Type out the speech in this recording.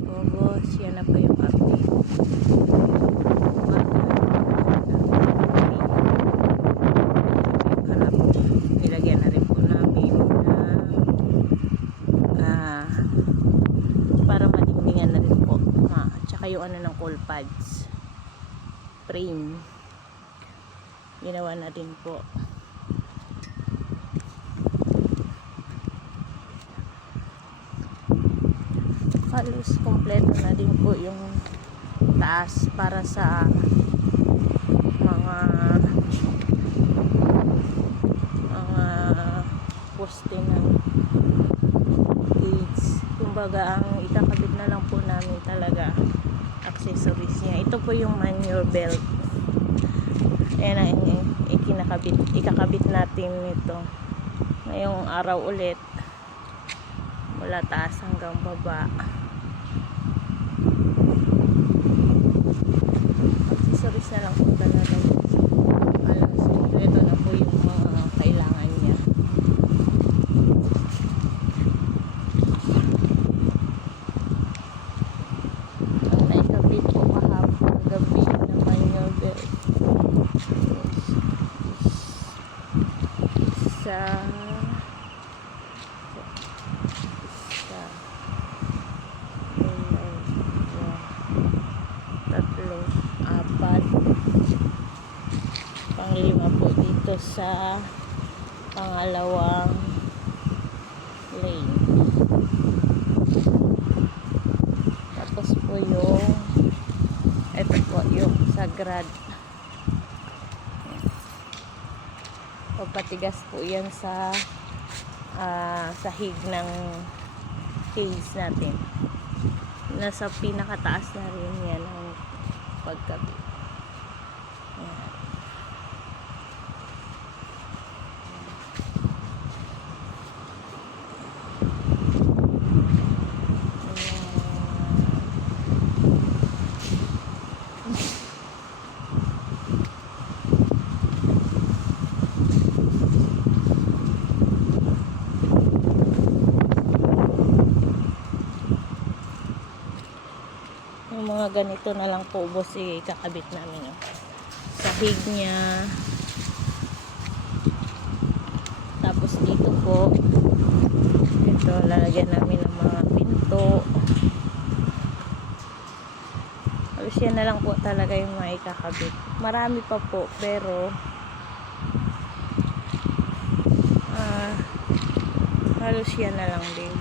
Boss, yan na po yung update. Harap, nilagyan na rin po namin na para madingdingan na rin po. Tsaka yung ano ng coal pads frame ginawa na din po. Halos kompleto na din po yung taas para sa mga poste ng gates. Kumbaga ang ikakabit na lang po namin talaga accessories niya. Ito po yung manure belt. Ayan ang ikakabit natin nito ngayong araw ulit mula taas hanggang baba. Accessories na lang po talaga. Ito na po yung mga kailangan niya. Ang naikabit po kahapon gabi naman yung belt. Tatlo, apat, panglima po dito sa pangalawang lane. Tapos po yung ito po yung sagrad. Papatigas po yan sa sahig ng cage natin. Nasa pinakataas na rin yan ang pagkabit. Ayan. Yung mga ganito na lang po boss ikakabit namin sahig niya. Tapos dito po ito lalagyan namin ng mga pinto. Halos yan na lang po talaga yung mga ikakabit. Marami pa po pero halos yan na lang din.